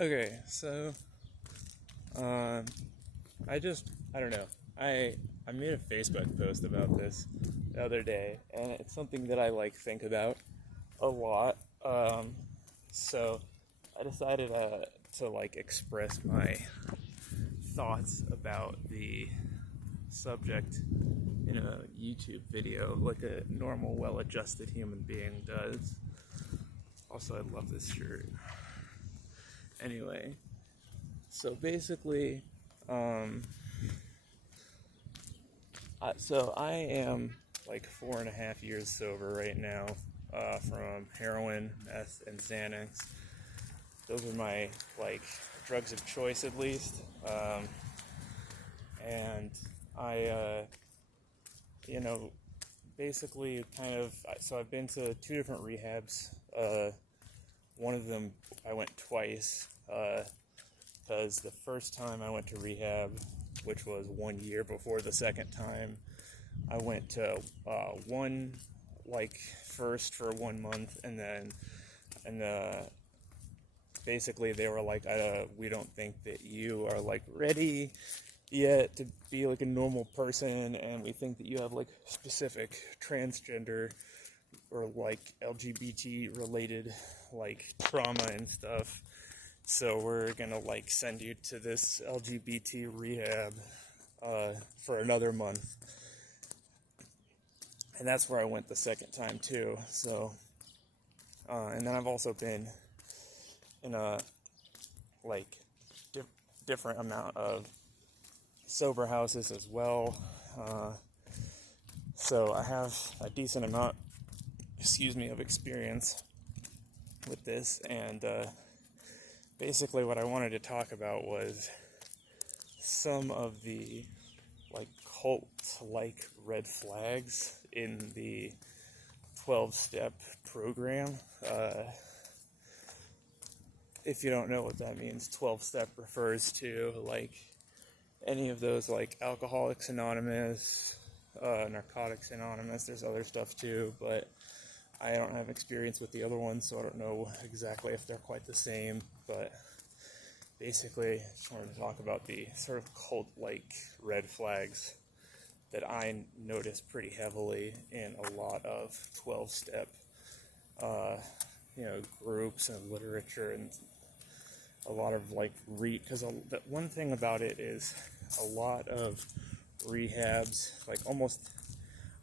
Okay, so, I don't know. I made a Facebook post about this the other day, and it's something that I think about a lot. So I decided to express my thoughts about the subject in a YouTube video, like a normal, well-adjusted human being does. Also, I love this shirt. Anyway, so basically, so I am 4.5 years sober right now, from heroin, meth, and Xanax. Those are my drugs of choice, at least. And I, basically so I've been to 2 different rehabs. One of them I went twice, because the first time I went to rehab, which was 1 year before the second time, I went to one first for 1 month, and basically they were like, we don't think that you are ready yet to be a normal person, and we think that you have specific transgender or LGBT related trauma and stuff. So we're gonna send you to this LGBT rehab for another month. And that's where I went the second time too. So and then I've also been in a different amount of sober houses as well. So I have a decent amount, of experience with this, and basically what I wanted to talk about was some of the cult-like red flags in the 12-step program. If you don't know what that means, 12-step refers to any of those Alcoholics Anonymous, Narcotics Anonymous. There's other stuff too, but I don't have experience with the other ones, so I don't know exactly if they're quite the same. But basically, I just wanted to talk about the sort of cult-like red flags that I notice pretty heavily in a lot of 12-step groups and literature, and a lot of because one thing about it is a lot of rehabs, almost,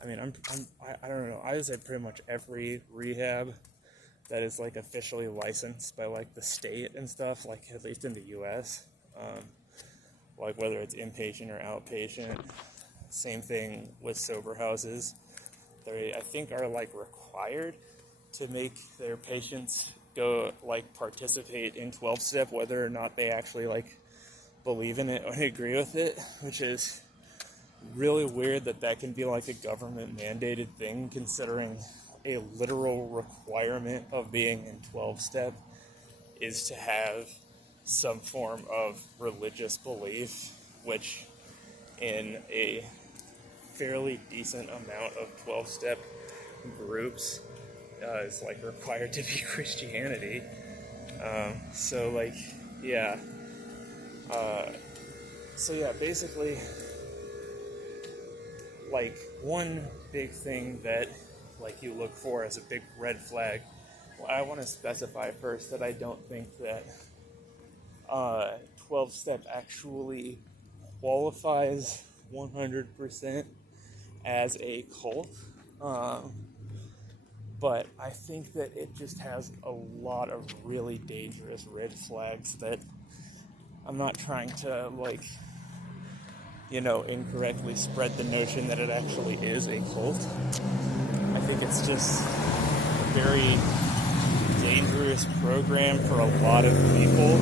I don't know, I would say pretty much every rehab that is officially licensed by the state and stuff, at least in the US, whether it's inpatient or outpatient. Same thing with sober houses. They, I think, are required to make their patients go participate in 12-step, whether or not they actually believe in it or agree with it, which is really weird that can be a government mandated thing, considering a literal requirement of being in 12-step is to have some form of religious belief, which in a fairly decent amount of 12-step groups is required to be Christianity. So basically one big thing that you look for as a big red flag. Well, I want to specify first that I don't think that 12-step actually qualifies 100% as a cult, but I think that it just has a lot of really dangerous red flags that I'm not trying to incorrectly spread the notion that it actually is a cult. I think it's just a very dangerous program for a lot of people,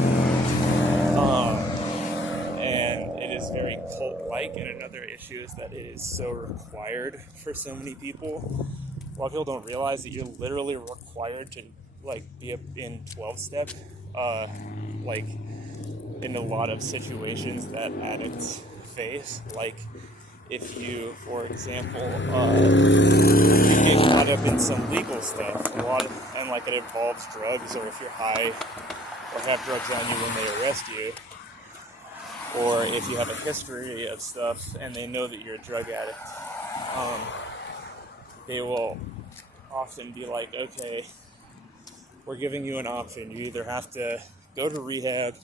and it is very cult-like. And another issue is that it is so required for so many people. A lot of people don't realize that you're literally required to be in 12-step, in a lot of situations that addicts face. If you, for example, you get caught up in some legal stuff, and it involves drugs, or if you're high or have drugs on you when they arrest you, or if you have a history of stuff and they know that you're a drug addict, they will often be like, okay, we're giving you an option. You either have to go to rehab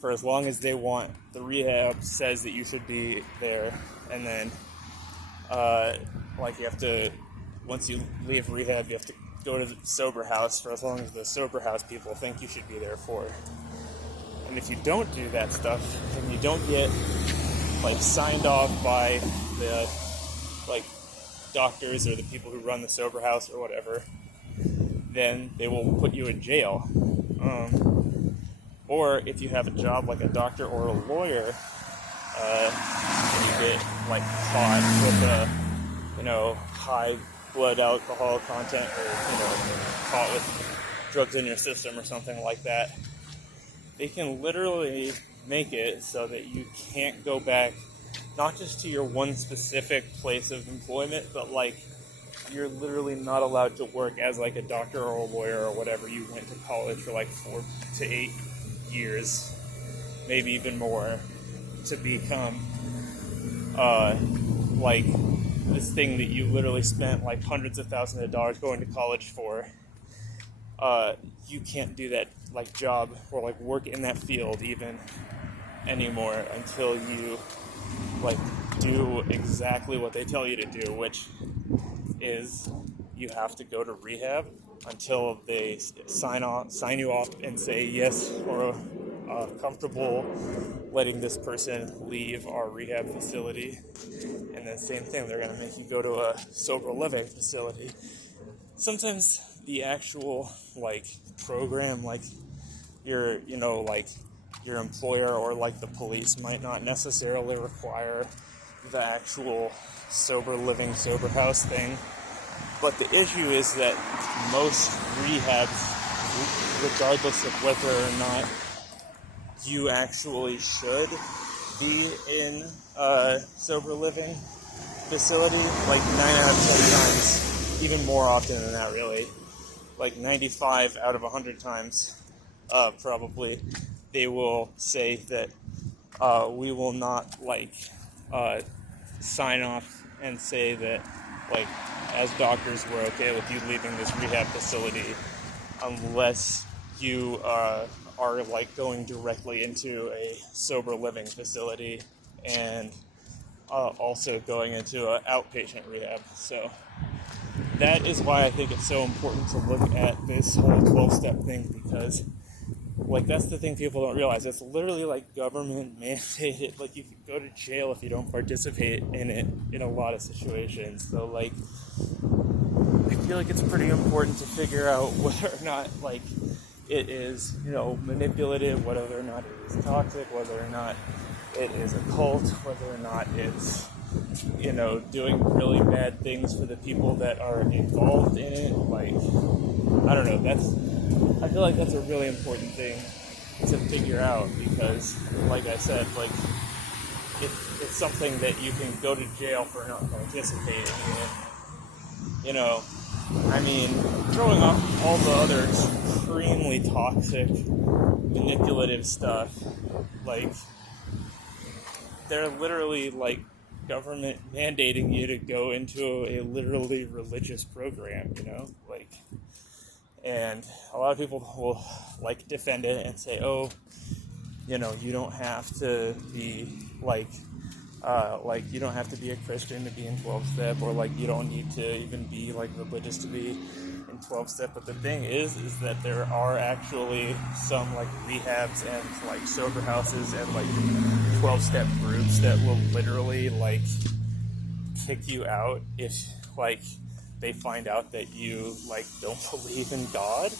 for as long as they want. The rehab says that you should be there, and then you have to, once you leave rehab, you have to go to the sober house for as long as the sober house people think you should be there for. And if you don't do that stuff, and you don't get signed off by the doctors or the people who run the sober house or whatever, then they will put you in jail. Or if you have a job like a doctor or a lawyer, and you get caught with a high blood alcohol content, or caught with drugs in your system or something like that, they can literally make it so that you can't go back, not just to your one specific place of employment, but you're literally not allowed to work as a doctor or a lawyer or whatever. You went to college for 4 to 8 years, maybe even more, to become this thing that you literally spent hundreds of thousands of dollars going to college for. You can't do that job or work in that field even anymore until you do exactly what they tell you to do, which is you have to go to rehab until they sign you off and say, yes, we're comfortable letting this person leave our rehab facility. And then same thing, they're going to make you go to a sober living facility. Sometimes the actual program, your employer or the police might not necessarily require the actual sober living, sober house thing. But the issue is that most rehabs, regardless of whether or not you actually should be in a sober living facility, 9 out of 10 times, even more often than that really, 95 out of 100 times, probably, they will say that we will not sign off and say that as doctors we're okay with you leaving this rehab facility unless you are going directly into a sober living facility and also going into an outpatient rehab. So that is why I think it's so important to look at this whole 12-step thing, because that's the thing people don't realize. It's literally government mandated. You can go to jail if you don't participate in it in a lot of situations. So I feel it's pretty important to figure out whether or not it is manipulative, whether or not it is toxic, whether or not it is a cult, whether or not it's doing really bad things for the people that are involved in it. I don't know. I feel that's a really important thing to figure out, because, like I said, it's something that you can go to jail for not participating in. Throwing off all the other extremely toxic, manipulative stuff, they're literally government mandating you to go into a literally religious program, and a lot of people will defend it and say, oh, you don't have to be you don't have to be a Christian to be in 12-step, or you don't need to even be religious to be in 12-step. But the thing is that there are actually some rehabs and sober houses and 12-step groups that will literally kick you out if they find out that you don't believe in God,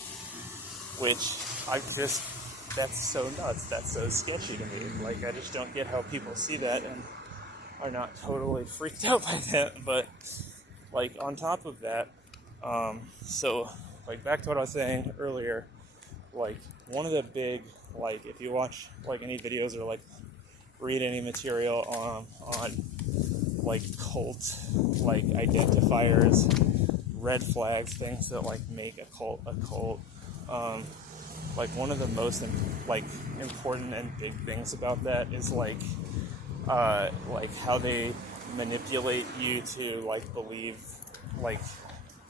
which that's so nuts, that's so sketchy to me. I just don't get how people see that and are not totally freaked out by that. But on top of that, so back to what I was saying earlier, one of the big, if you watch any videos or read any material on cult identifiers, red flags, things that make a cult, like one of the most like important and big things about that is like how they manipulate you to like believe like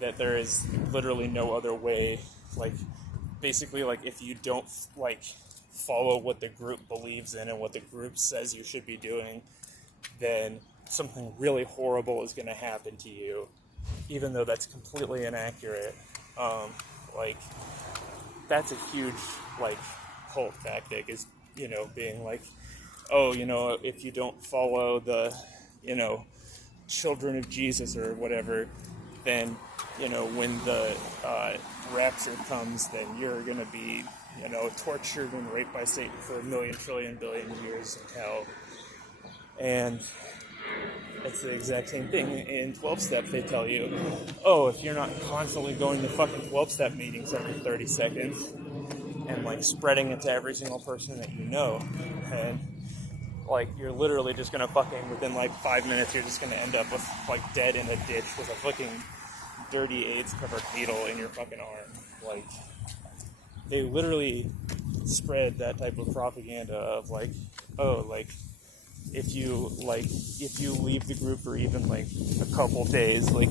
that there is literally no other way. Like basically, like if you don't like follow what the group believes in and what the group says you should be doing, then something really horrible is going to happen to you, even though that's completely inaccurate. Like that's a huge like cult tactic, is, you know, being like, oh, you know, if you don't follow the, you know, children of Jesus or whatever, then, you know, when the rapture comes, then you're going to be, you know, tortured and raped by Satan for 1,000,000 trillion billion years in hell. And it's the exact same thing in 12-step. They tell you, oh, if you're not constantly going to fucking 12-step meetings every 30 seconds and like spreading it to every single person that you know, and like you're literally just gonna fucking, within like 5 minutes, you're just gonna end up with like dead in a ditch with a fucking dirty AIDS covered needle in your fucking arm. Like they literally spread that type of propaganda of like, oh, like if you leave the group for even like a couple days, like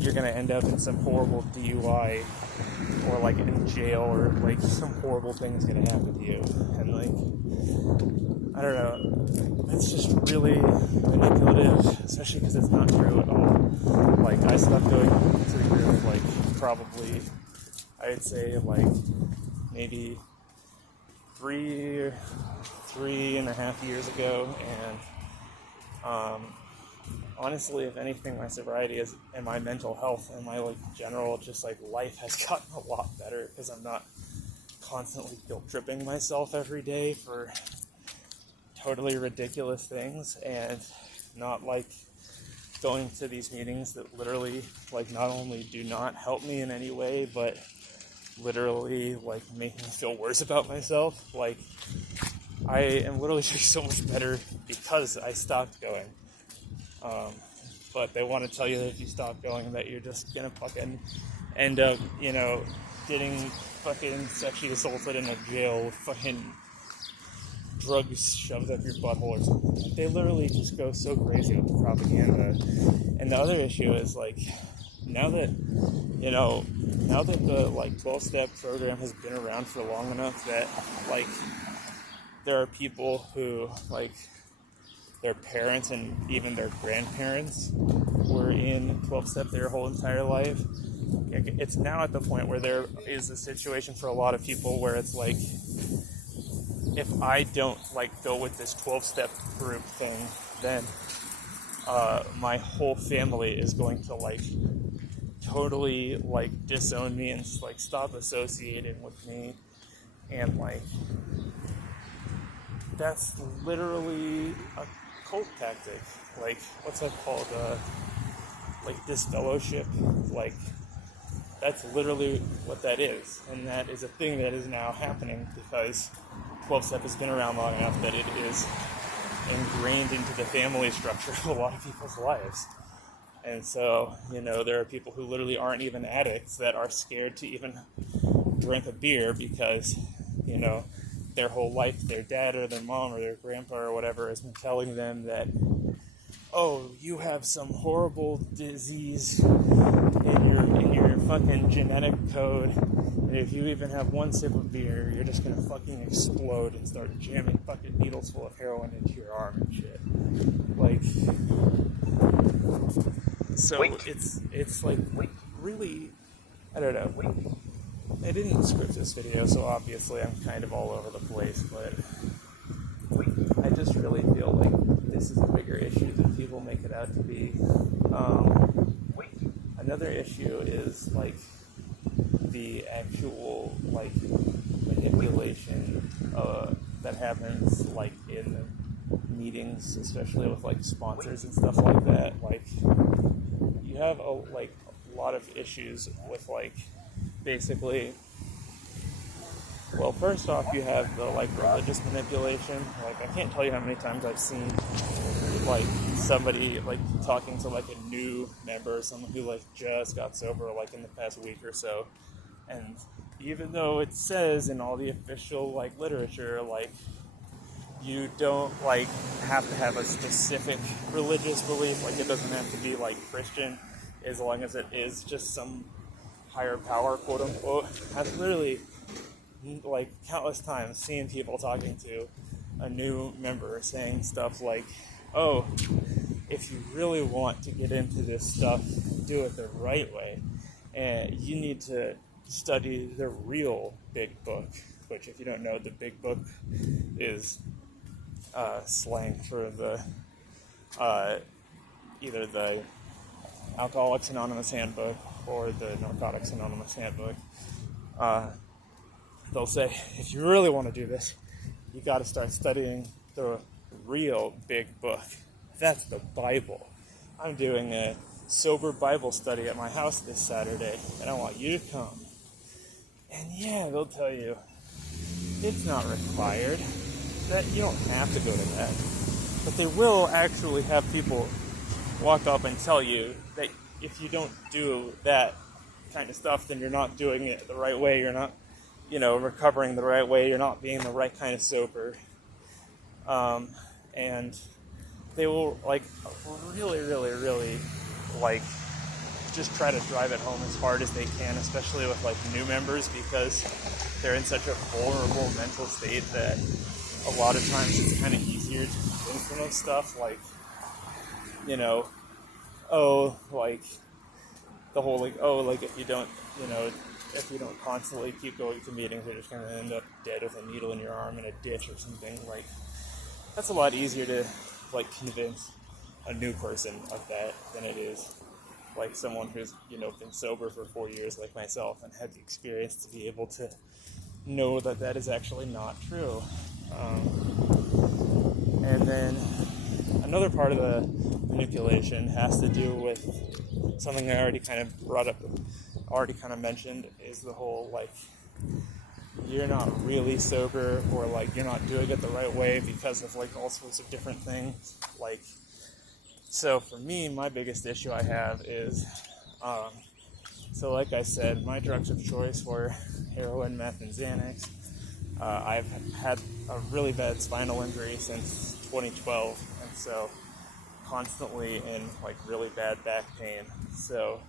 you're gonna end up in some horrible DUI or like in jail, or like some horrible thing's gonna happen to you. And like, I don't know, it's just really manipulative, especially because it's not true at all. Like I stopped going to the group like probably, I'd say like maybe 3.5 years ago, and honestly, if anything, my sobriety is, and my mental health and my like general just like life has gotten a lot better, because I'm not constantly guilt tripping myself every day for totally ridiculous things, and not like going to these meetings that literally like not only do not help me in any way, but literally like make me feel worse about myself. Like I am literally just so much better because I stopped going. But they want to tell you that if you stop going, that you're just gonna fucking end up, you know, getting fucking sexually assaulted in a jail with fucking drugs shoved up your butthole or something. They literally just go so crazy with the propaganda. And the other issue is like, now that the like 12-step program has been around for long enough that like there are people who like their parents and even their grandparents were in 12-step their whole entire life. It's now at the point where there is a situation for a lot of people where it's like, if I don't like go with this 12-step group thing, then my whole family is going to like totally like disown me and like stop associating with me, and like that's literally a cult tactic. Like what's that called? Like disfellowship. Like that's literally what that is, and that is a thing that is now happening because 12-step has been around long enough that it is ingrained into the family structure of a lot of people's lives. And so, you know, there are people who literally aren't even addicts that are scared to even drink a beer because, you know, their whole life, their dad or their mom or their grandpa or whatever has been telling them that, oh, you have some horrible disease in your fucking genetic code, and if you even have one sip of beer, you're just gonna fucking explode and start jamming fucking needles full of heroin into your arm and shit. Like, so it's like really, I don't know. I didn't script this video, so obviously I'm kind of all over the place, but I just really feel like this is a bigger issue than people make it out to be. Another issue is like the actual like manipulation that happens like in meetings, especially with like sponsors and stuff like that. Like you have a lot of issues with like basically, well, first off, you have the like religious manipulation. Like I can't tell you how many times I've seen like somebody like talking to like a new member, someone who like just got sober like in the past week or so, and even though it says in all the official like literature, like you don't like have to have a specific religious belief, like it doesn't have to be like Christian, as long as it is just some higher power, quote unquote. I've literally like countless times seen people talking to a new member saying stuff like, oh, if you really want to get into this stuff, do it the right way, and you need to study the real big book, which, if you don't know, the big book is slang for the either the Alcoholics Anonymous Handbook or the Narcotics Anonymous Handbook. They'll say, if you really want to do this, you got to start studying the real big book. That's the Bible. I'm doing a sober Bible study at my house this Saturday, and I want you to come. And yeah, they'll tell you, it's not required, that you don't have to go to that. But they will actually have people walk up and tell you that if you don't do that kind of stuff, then you're not doing it the right way, you're not, recovering the right way, you're not being the right kind of sober. And they will, really, really, really, just try to drive it home as hard as they can, especially with, new members, because they're in such a vulnerable mental state that a lot of times it's kind of easier to convince them of stuff, the whole, if you don't constantly keep going to meetings, you're just going to end up dead with a needle in your arm in a ditch or something. That's a lot easier to, convince a new person of that than it is, someone who's, been sober for 4 years like myself and had the experience to be able to know that that is actually not true. And then another part of the manipulation has to do with something I already kind of brought up, already kind of mentioned, is the whole, you're not really sober, or, you're not doing it the right way because of, all sorts of different things. So for me, my biggest issue I have is, so like I said, my drugs of choice were heroin, meth, and Xanax. I've had a really bad spinal injury since 2012, and so constantly in, really bad back pain. So,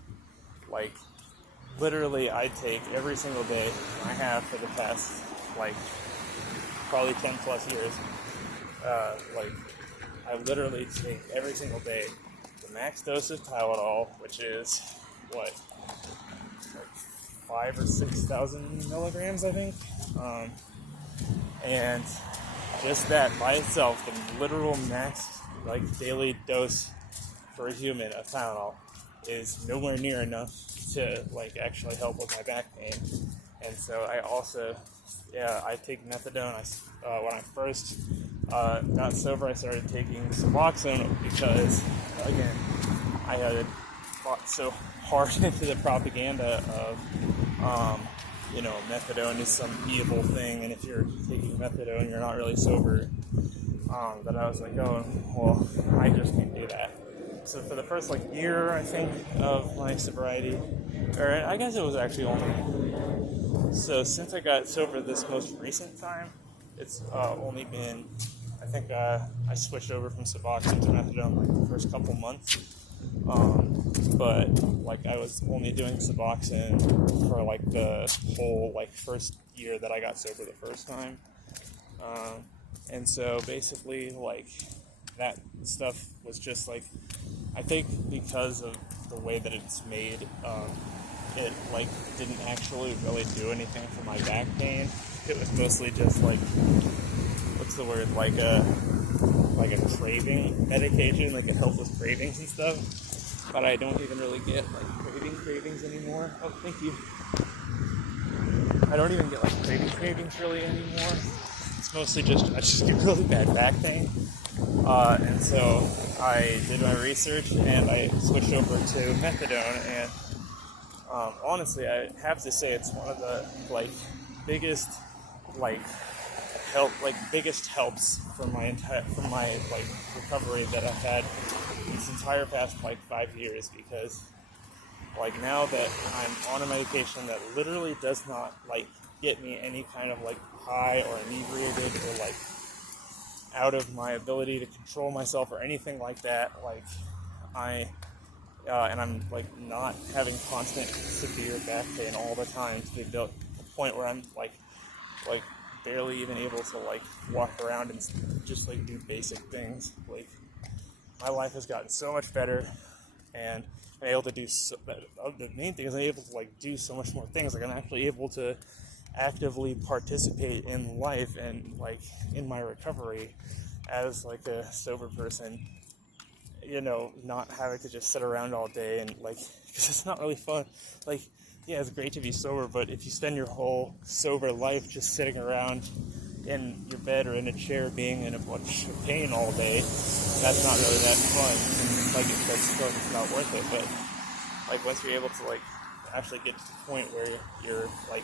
literally I take every single day, I have for the past, probably 10 plus years, I literally take every single day the max dose of Tylenol, which is, 5,000 or 6,000 milligrams, I think, and just that by itself, the literal max, daily dose for a human of Tylenol is nowhere near enough to, actually help with my back pain. And so I also, I take methadone. When I first got sober, I started taking Suboxone because, again, I had fought so hard into the propaganda of, methadone is some evil thing, and if you're taking methadone, you're not really sober. That I was oh, well, I just can't do that. So for the first, year, I think, of my sobriety, or I guess it was actually only, so since I got sober this most recent time, it's only been, I think I switched over from Suboxone to methadone, the first couple months. But I was only doing Suboxone for the whole first year that I got sober the first time. And so basically that stuff was just I think because of the way that it's made, it didn't actually really do anything for my back pain. It was mostly just what's the word, a craving medication, it helps with cravings and stuff. But I don't even really get cravings anymore. Oh, thank you. I don't even get cravings really anymore. It's mostly I just get really bad back pain. And so I did my research and I switched over to methadone, and honestly, I have to say it's one of the biggest biggest helps for my recovery that I've had this entire past 5 years, because like now that I'm on a medication that literally does not like get me any kind of like high or inebriated or like out of my ability to control myself or anything like that, like and I'm like not having constant severe back pain all the time to the point where I'm like barely even able to like walk around and just like do basic things. Like my life has gotten so much better, and I'm able to do the main thing is I'm able to like do so much more things. Like I'm actually able to actively participate in life and like in my recovery as like a sober person, you know, not having to just sit around all day and like, because it's not really fun. Like, yeah, it's great to be sober, but if you spend your whole sober life just sitting around in your bed or in a chair being in a bunch of pain all day, that's not really that fun. And like it's not worth it. But like once you're able to like actually get to the point where you're like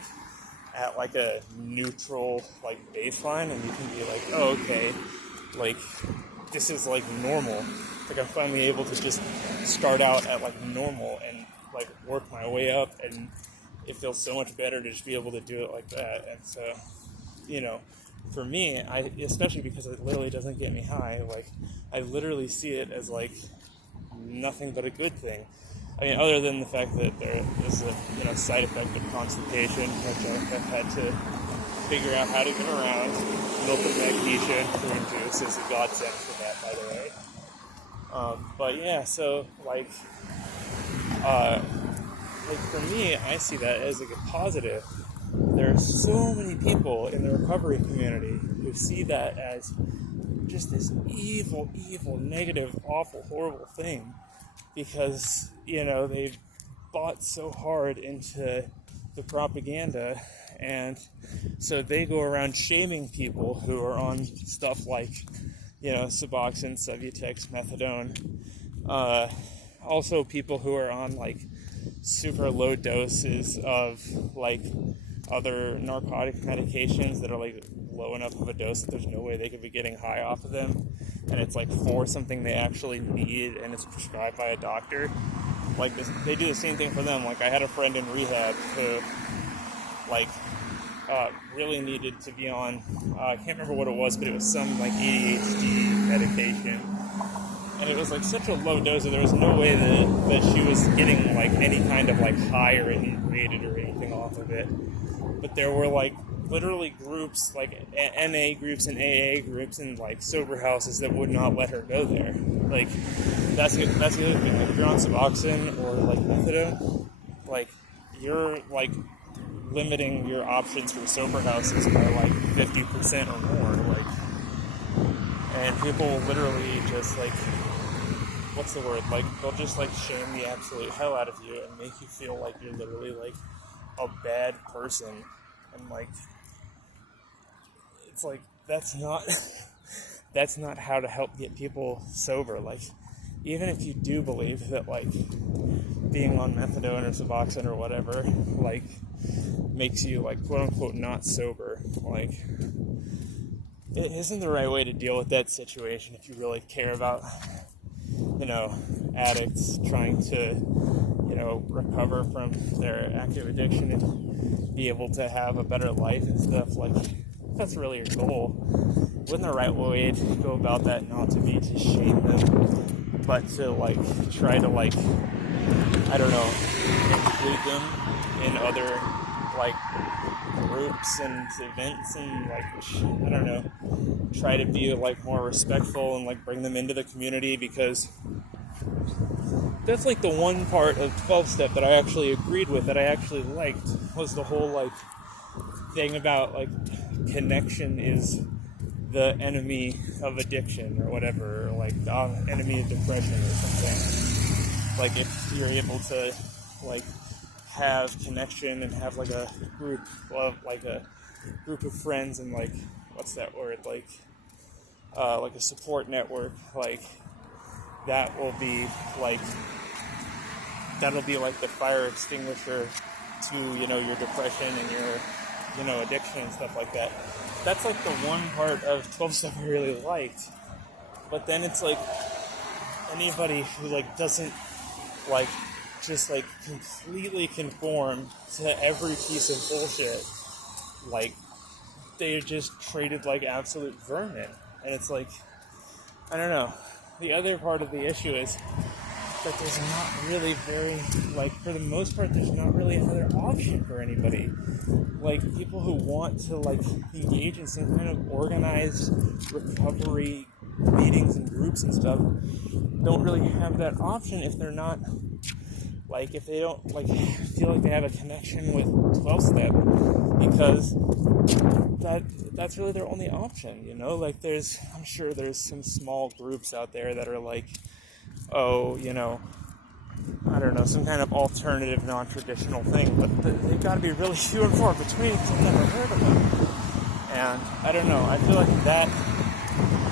at like a neutral like baseline, and you can be like, oh, okay, like this is like normal. Like I'm finally able to just start out at like normal and like work my way up, and it feels so much better to just be able to do it like that. And so, you know, for me, especially because it literally doesn't get me high, like I literally see it as like nothing but a good thing. I mean, other than the fact that there is a side effect of constipation, which I've had to figure out how to get around. Milk and magnesia and prune juice is a godsend for that, by the way. But yeah, so like for me, I see that as like a positive. There are so many people in the recovery community who see that as just this evil, negative, awful, horrible thing, because, you know, they've bought so hard into the propaganda, and so they go around shaming people who are on stuff like, you know, Suboxone, Subutex, Methadone. Also people who are on like super low doses of like other narcotic medications that are like low enough of a dose that there's no way they could be getting high off of them, and it's like for something they actually need and it's prescribed by a doctor. Like this, they do the same thing for them. Like I had a friend in rehab who like really needed to be on I can't remember what it was, but it was some like ADHD medication, and it was like such a low dose that there was no way that she was getting like any kind of like high or inebriated or anything off of it. But there were like literally groups like NA groups and AA groups and like sober houses that would not let her go there. Like that's the other thing. Like if you're on Suboxone or like Methadone, like you're like limiting your options for sober houses by like 50% or more. Like, and people will literally just like, what's the word? Like they'll just like shame the absolute hell out of you and make you feel like you're literally like a bad person. And like, it's like that's not how to help get people sober. Like, even if you do believe that like being on methadone or Suboxone or whatever like makes you like quote unquote not sober, like it isn't the right way to deal with that situation if you really care about, you know, addicts trying to, you know, recover from their active addiction and be able to have a better life and stuff. Like, if that's really your goal, wouldn't the right way to go about that not to be to shame them, but to like try to like, I don't know, include them in other like groups and events and like, I don't know, try to be like more respectful and like bring them into the community, because that's like the one part of 12-step that I actually agreed with, that I actually liked, was the whole like thing about like connection is the enemy of addiction or whatever, or like the enemy of depression or something. Like if you're able to like have connection and have like a group of friends and like, what's that word, like a support network, like that will be like, that'll be like the fire extinguisher to, you know, your depression and your, you know, addiction and stuff like that. That's like the one part of 12-step I really liked. But then it's like anybody who like doesn't like just like completely conform to every piece of bullshit, like they're just treated like absolute vermin. And it's like, I don't know. The other part of the issue is that there's not really very, like, for the most part, there's not really another option for anybody. Like, people who want to, like, engage in some kind of organized recovery meetings and groups and stuff don't really have that option if they're not, like, if they don't, like, feel like they have a connection with 12-step, because that's really their only option, you know? Like, I'm sure there's some small groups out there that are like, oh, you know, I don't know, some kind of alternative, non-traditional thing, but they've got to be really few and far between because I've never heard of them. And I don't know, I feel like that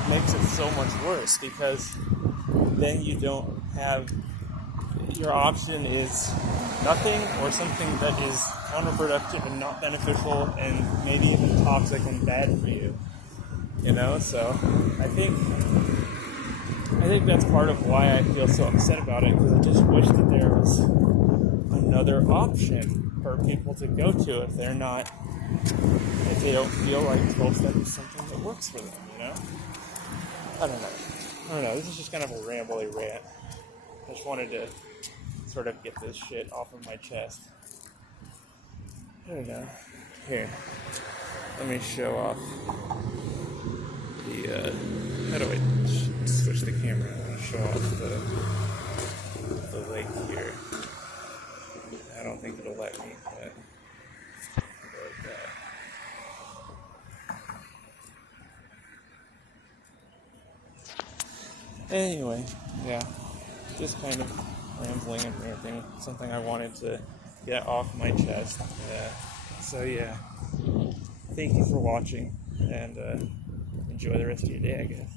makes it so much worse, because then you don't have, your option is nothing or something that is counterproductive and not beneficial and maybe even toxic and bad for you, you know? So I think that's part of why I feel so upset about it, because I just wish that there was another option for people to go to if they don't feel like 12-step is something that works for them, you know? I don't know. This is just kind of a rambly rant. I just wanted to sort of get this shit off of my chest. I don't know. Here. Let me show off the, how do I switch the camera? I want to show off the lake here. I don't think it'll let me, but I'll go like that. Anyway, yeah, just kind of rambling and ranting, something I wanted to get off my chest. So yeah, thank you for watching, and enjoy the rest of your day, I guess.